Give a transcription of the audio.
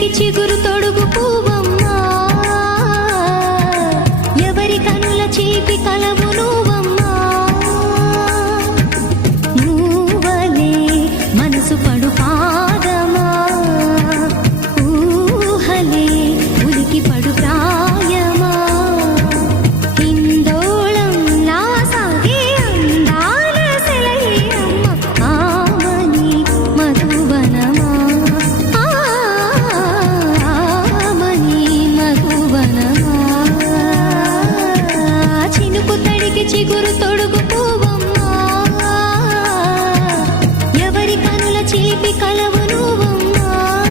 తడికి చిగురు తొడుగు పువ్వమ్మా, ఎవరి కనుల చీపి కలవు నువ్వమ్మా. నువ్వలే మనసు పడు పాదమా, ఊహలే ఉలికి పడు ప్రాయమా. హిందోళం నా సాగే అందాల సెలయేరమ్మ, ఆమని మధువనమా, ఆమని మధువనమా. చినుకు తడికి చిగురు తొడుగు